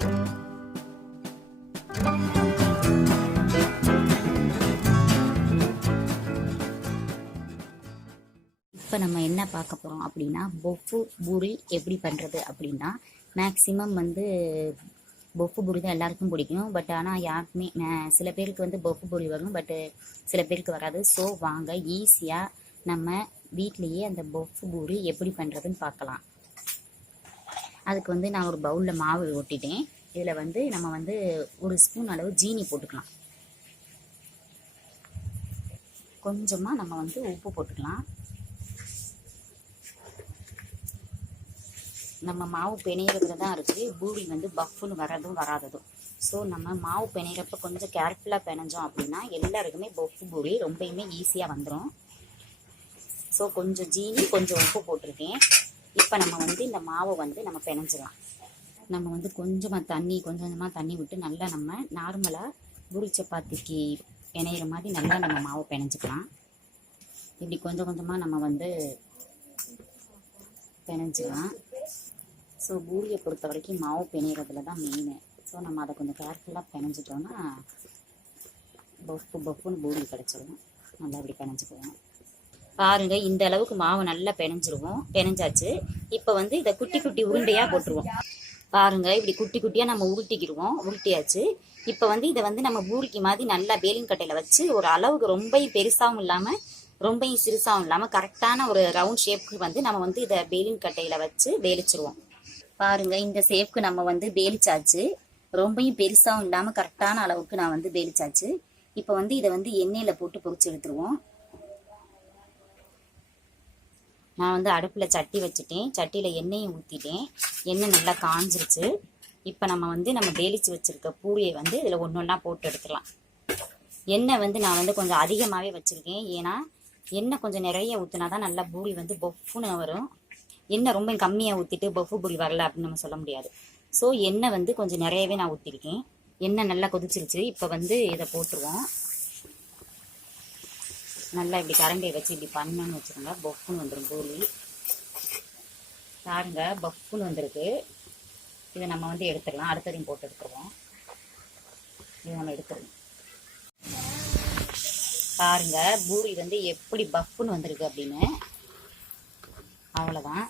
இப்போ நம்ம என்ன பார்க்க போகிறோம் அப்படின்னா, பொஃப்பு பூரி எப்படி பண்ணுறது அப்படின்னா, மேக்ஸிமம் வந்து பொஃப்பு பூரி தான் எல்லாருக்கும் பிடிக்கும். பட் ஆனால் யாருக்குமே சில பேருக்கு வந்து பொஃப்பு பூரி வரும், பட்டு சில பேருக்கு வராது. ஸோ வாங்க ஈஸியாக நம்ம வீட்லேயே அந்த பொஃப்பு பூரி எப்படி பண்ணுறதுன்னு பார்க்கலாம். அதுக்கு வந்து நான் ஒரு பவுலில் மாவு ஒட்டிட்டேன். இதில் வந்து நம்ம வந்து ஒரு ஸ்பூன் அளவு ஜீனி போட்டுக்கலாம். கொஞ்சமாக நம்ம வந்து உப்பு போட்டுக்கலாம். நம்ம மாவு பிணையிறதுல தான் இருக்குது பூரி வந்து பஃப்னு வரதும் வராததும். ஸோ நம்ம மாவு பிணையிறப்ப கொஞ்சம் கேர்ஃபுல்லாக பிணைஞ்சோம் அப்படின்னா எல்லாருக்குமே பொஃப்பு பூரி ரொம்பவுமே ஈஸியாக வந்துடும். ஸோ கொஞ்சம் ஜீனி கொஞ்சம் உப்பு போட்டிருக்கேன். இப்போ நம்ம வந்து இந்த மாவை வந்து நம்ம பிணைஞ்சிடலாம். நம்ம வந்து கொஞ்சமாக கொஞ்சமாக தண்ணி விட்டு நல்லா நம்ம நார்மலாக பூரி சப்பாத்திக்கு பிணையிற மாதிரி நல்லா நம்ம மாவை பிணைஞ்சிக்கலாம். இப்படி கொஞ்சம் கொஞ்சமாக நம்ம வந்து பிணைஞ்சிக்கலாம். ஸோ பூரியை பொறுத்த வரைக்கும் மாவு பிணையிறதுல தான் மெயின். ஸோ நம்ம அதை கொஞ்சம் கேர்ஃபுல்லாக பிணைஞ்சிட்டோன்னா பஃப்புன்னு பூரி கிடச்சிடும். நல்லா இப்படி பிணைஞ்சிக்குவோம். பாருங்கள், இந்த அளவுக்கு மாவு நல்லா பிணைஞ்சாச்சு. இப்போ வந்து இதை குட்டி குட்டி உருண்டையாக போட்டுருவோம். பாருங்கள், இப்படி குட்டி குட்டியாக நம்ம உருட்டியாச்சு. இப்போ வந்து இதை வந்து நம்ம பூரிக்கு மாதிரி நல்லா பேலிங் கட்டையில் வச்சு ஒரு அளவுக்கு ரொம்பவும் பெருசாகவும் இல்லாமல் ரொம்பவும் சிறுசாகவும் இல்லாமல் கரெக்டான ஒரு ரவுண்ட் ஷேப்புக்கு வந்து நம்ம வந்து இதை பேலிங் கட்டையில் வச்சு வேலிச்சிருவோம். பாருங்கள், இந்த ஷேப்புக்கு நம்ம வந்து வேலிச்சாச்சு. ரொம்பவும் பெருசாகவும் இல்லாமல் கரெக்டான அளவுக்கு நான் வந்து வேலிச்சாச்சு. இப்போ வந்து இதை வந்து எண்ணெயில் போட்டு பொரிச்சு எடுத்துருவோம். நான் வந்து அடுப்பில் சட்டி வச்சுட்டேன். சட்டியில் எண்ணெயும் ஊற்றிட்டேன். எண்ணெய் நல்லா காஞ்சிருச்சு. இப்போ நம்ம வந்து நம்ம வேலிச்சு வச்சுருக்க பூரியை வந்து இதில் ஒன்று ஒன்றா போட்டு எடுத்துக்கலாம். எண்ணெய் வந்து நான் வந்து கொஞ்சம் அதிகமாகவே வச்சுருக்கேன். ஏன்னா எண்ணெய் கொஞ்சம் நிறைய ஊற்றினா தான் நல்லா பூரி வந்து பொஃப்புன்னு வரும். எண்ணெய் ரொம்ப கம்மியாக ஊற்றிட்டு பொஃப்பு பூரி வரல அப்படின்னு நம்ம சொல்ல முடியாது. ஸோ எண்ணெய் வந்து கொஞ்சம் நிறையவே நான் ஊற்றிருக்கேன். எண்ணெய் நல்லா கொதிச்சிருச்சு. இப்போ வந்து இதை போட்டுருவோம். நல்லா இப்படி கரண்டியை வச்சு இப்படி பண்ணணும்னு வச்சுக்கோங்க, பொஃப்புன்னு வந்துடும் பூரி. பாருங்க, பொஃப்புன்னு வந்திருக்கு. இதை நம்ம வந்து எடுத்துடலாம். அடுத்ததையும் போட்டு எடுத்துருவோம். இதை நம்ம எடுத்துருவோம். பாருங்க, பூரி வந்து எப்படி பஃப்புன்னு வந்திருக்கு அப்படின்னு. அவ்வளோதான்.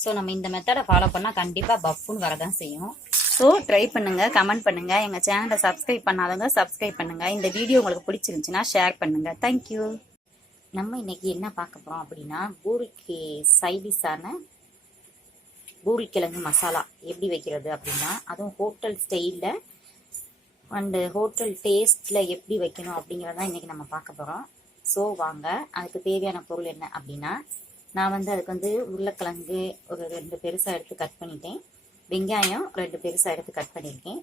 ஸோ நம்ம இந்த மெத்தடை ஃபாலோ பண்ணால் கண்டிப்பாக பஃப்புன்னு வரதான் செய்யும். ஸோ ட்ரை பண்ணுங்கள், கமெண்ட் பண்ணுங்கள். எங்கள் சேனலை சப்ஸ்கிரைப் பண்ணாதவங்க சப்ஸ்கிரைப் பண்ணுங்கள். இந்த வீடியோ உங்களுக்கு பிடிச்சிருந்துச்சுன்னா ஷேர் பண்ணுங்கள். தேங்க்யூ. நம்ம இன்னைக்கு என்ன பார்க்க போகிறோம் அப்படின்னா, பூரிக்கு சைடிஷான பூரிக்கிழங்கு மசாலா எப்படி வைக்கிறது அப்படின்னா, அதுவும் ஹோட்டல் ஸ்டைலில் அண்டு ஹோட்டல் டேஸ்ட்டில் எப்படி வைக்கணும் அப்படிங்கிறதான் இன்றைக்கி நம்ம பார்க்க போகிறோம். ஸோ வாங்க, அதுக்கு தேவையான பொருள் என்ன அப்படின்னா, நான் வந்து அதுக்கு வந்து உருளைக்கிழங்கு ஒரு 2 பெருசாக எடுத்து கட் பண்ணிட்டேன். வெங்காயம் 2 பெருசாக எடுத்து கட் பண்ணியிருக்கேன்.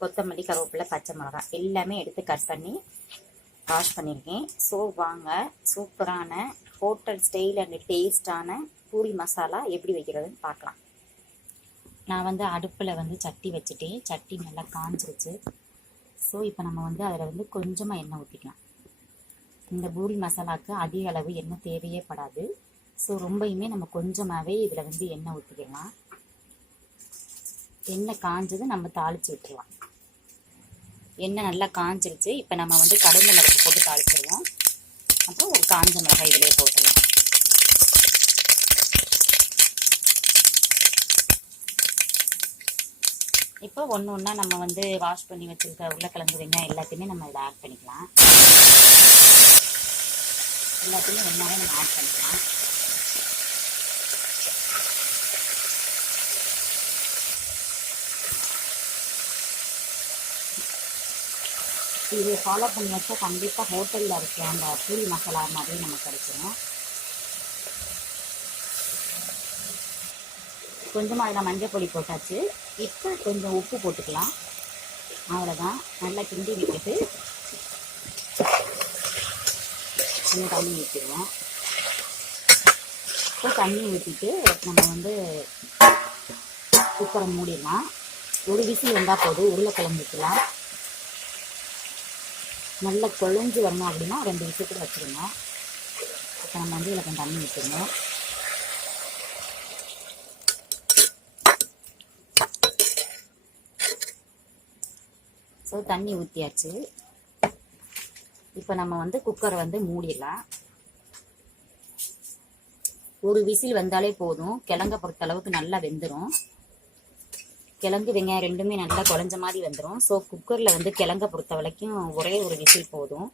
கொத்தமல்லி, கருவேப்பிலை, பச்சை மிளகாய் எல்லாமே எடுத்து கட் பண்ணி வாஷ் பண்ணியிருக்கேன். ஸோ வாங்க, சூப்பரான ஹோட்டல் ஸ்டைல் அண்ட் டேஸ்டான பூரி மசாலா எப்படி வைக்கிறதுன்னு பார்க்கலாம். நான் வந்து அடுப்பில் வந்து சட்டி வச்சுட்டேன். சட்டி நல்லா காஞ்சிருச்சு. ஸோ இப்போ நம்ம வந்து அதில் வந்து கொஞ்சமாக எண்ணெய் ஊற்றிக்கலாம். இந்த பூரி மசாலாவுக்கு அதிக அளவு எண்ணெய் தேவையே படாது. ஸோ ரொம்பயுமே நம்ம கொஞ்சமாகவே இதில் வந்து எண்ணெய் ஊற்றிக்கலாம். எண்ணெய் காஞ்சது நம்ம தாளித்து விட்டுருலாம். எண்ணெய் நல்லா காஞ்சிருச்சு. இப்போ நம்ம வந்து கடுகு மிளகு போட்டு தாளிச்சிருவோம். அப்புறம் ஒரு காஞ்ச மிளகாய் இதிலே போட்டுடலாம். இப்போ ஒன்று ஒன்றா நம்ம வந்து வாஷ் பண்ணி வச்சுருக்க உருளைக்கிழங்கு, வெங்காயம் எல்லாத்தையுமே நம்ம இதில் ஆட் பண்ணிக்கலாம். எல்லாத்தையுமே ஒன்றாவே நம்ம ஆட் பண்ணிக்கலாம். இது ஃபாலோ பண்ணி வச்சா கண்டிப்பாக ஹோட்டலில் இருக்க அந்த பூரி மசாலா மாதிரி நமக்கு கிடைச்சிடும். கொஞ்சமாக அதில் மஞ்சள் பொடி போட்டாச்சு. இப்போ கொஞ்சம் உப்பு போட்டுக்கலாம். அவ்வளோதான். நல்லா கிண்டி விட்டுட்டு கொஞ்சம் தண்ணி ஊற்றிடுவோம். இப்போ தண்ணி ஊற்றிட்டு நம்ம வந்து குக்கரை மூடிடலாம். ஒரு விசில் வந்தால் போதும். உருளைக்கிழங்கு ஊற்றலாம். நல்லா குழஞ்சி வரணும் அப்படின்னா 2 விசிலுக்கு வச்சுருங்க. இப்போ நம்ம வந்து இதில் கொஞ்சம் தண்ணி ஊற்றிடுவோம். ஸோ தண்ணி ஊற்றியாச்சு. இப்போ நம்ம வந்து குக்கரை வந்து மூடிடலாம். ஒரு விசில் வந்தாலே போதும். கிழங்க பொறுத்த அளவுக்கு நல்லா வெந்துடும். கிழங்கு வெங்காயம் ரெண்டுமே நல்லா குழஞ்ச மாதிரி வந்துடும். ஸோ குக்கரில் வந்து கிழங்க பொறுத்த வரைக்கும் ஒரே ஒரு விசில் போதும்.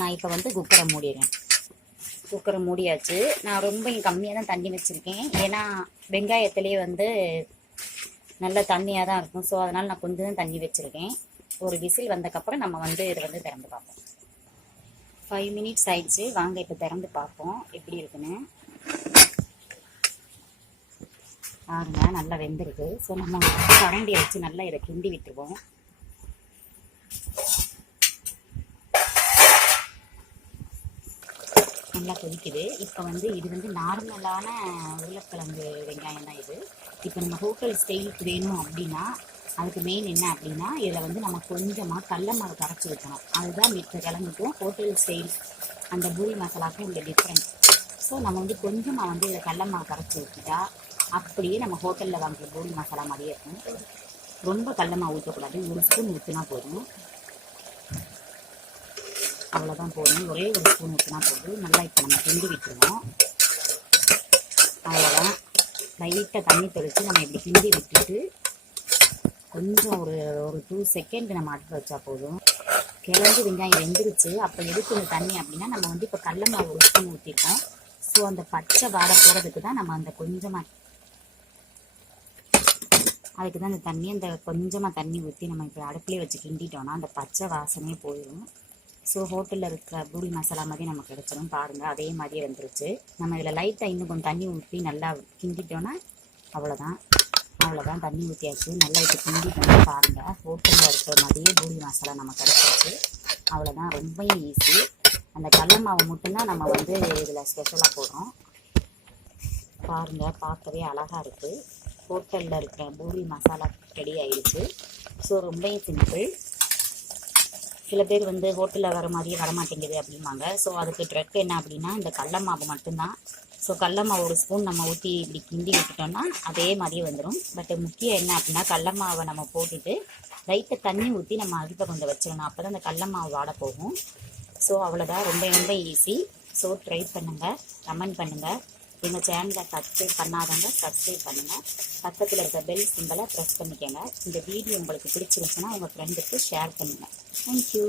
நான் இப்போ வந்து குக்கரை மூடிடுறேன். குக்கரை மூடியாச்சு. நான் ரொம்ப கம்மியாக தான் தண்ணி வச்சுருக்கேன். ஏன்னா வெங்காயத்துலேயே வந்து நல்ல தண்ணியாக தான் இருக்கும். ஸோ அதனால் நான் கொஞ்சம் தான் தண்ணி வச்சுருக்கேன். ஒரு விசில் வந்தக்கப்புறம் நம்ம வந்து இதை வந்து திறந்து பார்ப்போம். 5 மினிட்ஸ் ஆயிடுச்சு. வாங்க இப்போ திறந்து பார்ப்போம் எப்படி இருக்குன்னு. பாருங்க நல்லா வெந்திருக்கு. ஸோ நம்ம கரண்டியை வச்சு நல்லா இதை கிண்டி விட்டுருவோம். நல்லா கொதிக்குது. இப்போ வந்து இது வந்து நார்மலான உருளைக்கிழங்கு வெங்காயம் தான் இது. இப்போ நம்ம ஹோட்டல் ஸ்டைலுக்கு வேணும் அப்படின்னா அதுக்கு மெயின் என்ன அப்படின்னா இதில் வந்து நம்ம கொஞ்சமாக கடல மாவு கரைச்சி வைக்கணும். அதுதான் மித்த கிழங்குக்கும் ஹோட்டல் ஸ்டைல் அந்த பூரி மசாலாவுக்கும் உள்ள டிஃப்ரெண்ட். ஸோ நம்ம வந்து கொஞ்சமாக வந்து இதில் கடல மாவு கரைச்சி வச்சுட்டா அப்படியே நம்ம ஹோட்டலில் வாங்குற பூரி மசாலா மாதிரியே இருக்கும். ரொம்ப கடல மாவு ஊற்றக்கூடாது. ஒரு ஸ்பூன் ஊற்றினா போதும். அவ்வளோதான் போதும். ஒரே ஒரு ஸ்பூன் ஊற்றினா போதும். நல்லா இப்போ நம்ம கிண்டி விட்டுருவோம். அவ்வளோதான். லைட்டாக தண்ணி தெளித்து நம்ம இப்படி கிண்டி விட்டுட்டு கொஞ்சம் ஒரு 2 செகண்ட் நம்ம அடுப்பு வச்சா போதும். கிழங்கு வெங்காயம் வெந்துருச்சு. அப்போ எதுக்கு இந்த தண்ணி அப்படின்னா நம்ம வந்து இப்போ கடல மாவு ஒரு ஸ்பூன் ஊற்றிருக்கோம். ஸோ அந்த பச்சை வாடை போகிறதுக்கு தான் நம்ம அந்த கொஞ்சமாக அதுக்கு தான் அந்த தண்ணி அந்த கொஞ்சமாக தண்ணி ஊற்றி நம்ம இப்போ அடுப்புலேயே வச்சு கிண்டிட்டோம்னா அந்த பச்சை வாசனையே போயிடும். ஸோ ஹோட்டலில் இருக்கிற பூரி மசாலா மாதிரி நமக்கு கிடச்சிடும். பாருங்கள் அதே மாதிரியே வந்துருச்சு. நம்ம இதில் லைட்டாக இன்னும் கொஞ்சம் தண்ணி ஊற்றி நல்லா கிண்டிட்டோன்னா அவ்வளோதான் தண்ணி ஊற்றியாச்சு. நல்லா இப்போ கிண்டிட்டோம்னா பாருங்கள் ஹோட்டலில் இருக்கிற மாதிரியே பூரி மசாலா நம்ம கிடச்சிருச்சு. அவ்வளோதான். ரொம்ப ஈஸி. அந்த கடல மாவு மட்டும்தான் நம்ம வந்து இதில் ஸ்பெஷலாக போடுறோம். பாருங்கள் பார்க்கவே அழகாக இருக்குது. ஹோட்டலில் இருக்கிற பூரி மசாலா ரெடி ஆயிடுச்சு. ஸோ ரொம்ப சிம்பிள். சில பேர் வந்து ஹோட்டலில் வர மாதிரியே வரமாட்டேங்குது அப்படிம்பாங்க. ஸோ அதுக்கு ட்ரெக் என்ன அப்படின்னா இந்த கடல மாவு மட்டும்தான். ஸோ கடல மாவு ஒரு ஸ்பூன் நம்ம ஊற்றி இப்படி கிண்டி விட்டுட்டோம்னா அதே மாதிரியே வந்துடும். பட் முக்கியம் என்ன அப்படின்னா கடல மாவை நம்ம போட்டுட்டு லைட்டாக தண்ணி ஊற்றி நம்ம அடுப்பை கொஞ்சம் வச்சிடணும். அப்போ தான் அந்த கடல மாவு வாட போகும். ஸோ அவ்வளோதான். ரொம்ப ரொம்ப ஈஸி. ஸோ ட்ரை பண்ணுங்கள், கமெண்ட் பண்ணுங்கள். எங்கள் சேனலை சப்ஸ்கிரைப் பண்ணாதவங்க சப்ஸ்கிரைப் பண்ணுங்கள். பக்கத்தில் இருக்க பெல் சிம்பலை ப்ரெஸ் பண்ணிக்கோங்க. இந்த வீடியோ உங்களுக்கு பிடிச்சிருந்துச்சுன்னா உங்கள் ஃப்ரெண்டுக்கு ஷேர் பண்ணுங்கள். தேங்க்யூ.